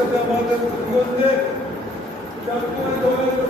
সাথে আমাদের ভূগোলদের চাঁদপুরে দলের